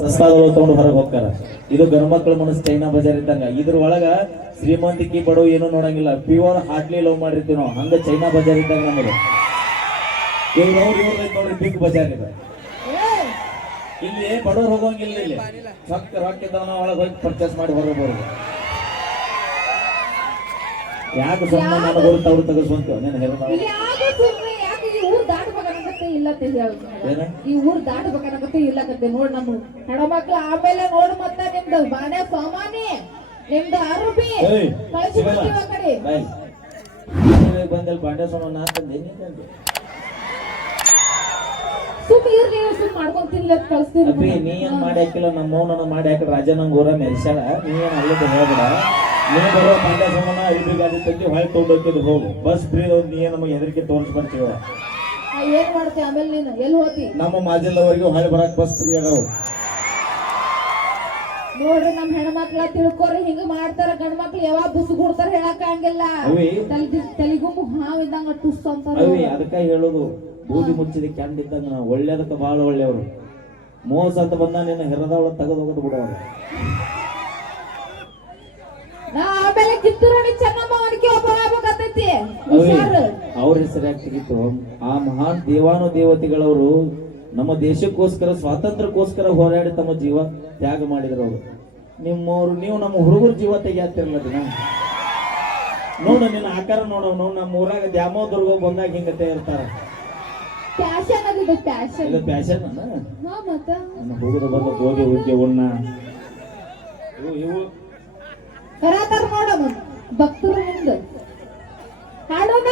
ಪ್ರಸ್ತಾವಗಳು ತಗೊಂಡು ಹೊರಗೆ ಹೋಗ್ತಾರ. ಇದು ಗಂಡ್ಮಕ್ಳ ಮನಸ್ಸು ಚೈನಾ ಬಜಾರ್ ಇದ್ದಂಗ. ಇದ್ರ ಒಳಗ ಶ್ರೀಮಂತಿಕೆ ಬಡವು ಏನು ನೋಡಂಗಿಲ್ಲ. ಪ್ಯೂರ್ ಹಾರ್ಟ್ಲಿ ಲವ್ ಮಾಡಿರ್ತೀವಿ ನಾವು. ಹಂಗ ಚೈನಾ ಬಜಾರ್ ಇದ್ದಂಗ ನಮಗೆ. ನೋಡ್ರಿ ಬಿಗ್ ಬಜಾರ್ ಇದೆ. ಇಲ್ಲಿ ಬಡವ್ರು ಹೋಗೋಂಗಿಲ್ಲ. ಇಲ್ಲಿ ಸಕ್ಕ ರೊಕ್ಕ ಇದ್ದವನ ಒಳಗೆ ಹೋಗಿ ಪರ್ಚೇಸ್ ಮಾಡಿ ಹೊರಬೋದು. ಯಾಕೆ ಸುಮ್ಮನೆ ನಾನು ಬರುತ್ತೆ ಅವ್ರು ತೆಗೆಸ್ಕೊಂತ ನೀನು ಹೇಳ ಈ ಊರ್ ದಾಟಬೇಕಾಗತ್ತೆ ಇಲ್ಲಕತ್ತೆ ನೋಡ್ ನಮ್ಮ ಹೆಣ್ಮಕ್ಳು. ಆಮೇಲೆ ನೋಡ್ ಮತ್ತ ನಿಮ್ದು ಬಾನೆ ಸಾಮಾನಿ ನಿಮ್ದು ಆರೋಪಿ ಕಳಿಸ್ಬಿಡ್ತೀವ ಕಡೆ ಬಂದಲ್ಲಿ ಬಾಂಡೆ ಸಾಮಾನು ಹಾಕಂದೆ ಸುಮ್ ಇರ್ಲಿ ಸುಮ್ ಮಾಡ್ಕೊಂಡ್ ತಿನ್ಲಕ್ ಕಳಿಸ್ತೀವಿ. ಅಪ್ಪಿ ನೀ ಏನ್ ಮಾಡಿ ಹಾಕಿಲ್ಲ. ನಮ್ಮ ನನ್ನ ಮಾಡಿ ಹಾಕಿ ರಾಜನಂಗ ಊರ ಮೆರೆಸ್ಯಾಳ. ನೀ ಏನ್ ಅಲ್ಲದ ಹೋಗ್ಬೇಡ. ನೀನು ಬರೋ ಬಾಂಡೆ ಸಾಮಾನ ಇಬ್ಬರು ಗಾಡಿ ತೆಗಿ ಹೊಳೆ ತೊಗೊಂಡೋಗಿದ್ದು ಹೋಗು. ಬಸ್ ಫ್ರೀ ನೀ ನಮಗೆ ಹೆದರಿಕೆ ತೋರಿಸ್ ಬರ್ತೀವ. ಏನ್ ಮಾಡ್ತಿ ಆಮೇಲೆ ನೀನು ಎಲ್ಲಿ ಹೋತಿ? ನಮ್ಮ ಮಾಜಿಲ್ಲವರೆಗೂ ಹೊಳೆ ಬರಕ್ ಬಸ್ ಫ್ರೀ ಅದಾವ. ನೋಡ್ರಿ ನಮ್ ಹೆಣ್ಮಕ್ಳ ತಿಳ್ಕೊರಿ. ಹಿಂಗ ಮಾಡ್ತಾರ. ಗಂಡ್ ಮಕ್ಳು ಯಾವಾಗ ಬುಸ್ ಕೊಡ್ತಾರ ಹೇಳಕ್ ಹಂಗಿಲ್ಲ. ತಲೆಗುಂಬು ಹಾವ್ ಇದ್ದಂಗ ಟುಸ್ ಅಂತಾರ. ಅದಕ್ಕ ಹೇಳೋದು ಬೂದಿ ಮುಚ್ಚಿದ ಕ್ಯಾಂಡ್ ಇದ್ದಂಗ ನಾವು ಒಳ್ಳೇದಕ್ಕ ಬಹಳ ಒಳ್ಳೆಯವರು. ಮೋಸ ಅಂತ ಬಂದ ನಿನ್ನ ಹೆರದವಳ ತೆಗೆದು ಹೋಗೋದು ಬಿಡೋರು. ಆಮೇಲೆ ಕಿತ್ತೂರಾಣಿ ಚೆನ್ನಮ್ಮ ಅವನಿಗೆ ಒಬ್ಬ ಆಗ್ಬೇಕಾಗ್ತೈತಿ. ಅವ್ರ ಹೆಸರು ಯಾಕೆ ತೆಗಿತು? ಆ ಮಹಾನ್ ದೇವಾನು ದೇವತೆಗಳವರು ನಮ್ಮ ದೇಶಕ್ಕೋಸ್ಕರ ಸ್ವಾತಂತ್ರ್ಯಕ್ಕೋಸ್ಕರ ಹೋರಾಡಿ ತಮ್ಮ ಜೀವ ತ್ಯಾಗ ಮಾಡಿದ್ರು. ಅವರು ನಿಮ್ಮವ್ರು ನೀವು ನಮ್ಮ ಹುಡುಗರ ಜೀವ ತೆಗಿಯಾತಿರಲ್ಲ ದಿನ. ನೋಡು ನಿನ್ನ ಆಕಾರ ನೋಡು. ನಮ್ಮ ಊರಾಗ ದ್ಯಾಮೋ ದುರ್ಗ ಬಂದಾಗ ಹಿಂಗತೆ ಇರ್ತಾರ. ಇದು ಪ್ಯಾಶನ್ ನನ್ನ ಹುಡುಗರು ಬಂದ ಗೋಧಿ ಉದ್ಯೋಗನ್ನ ಇವು ಕರಾತಾರ ನೋಡ ಭಕ್ತರು ಮುಂದೆ ಹಾಡೋಣ.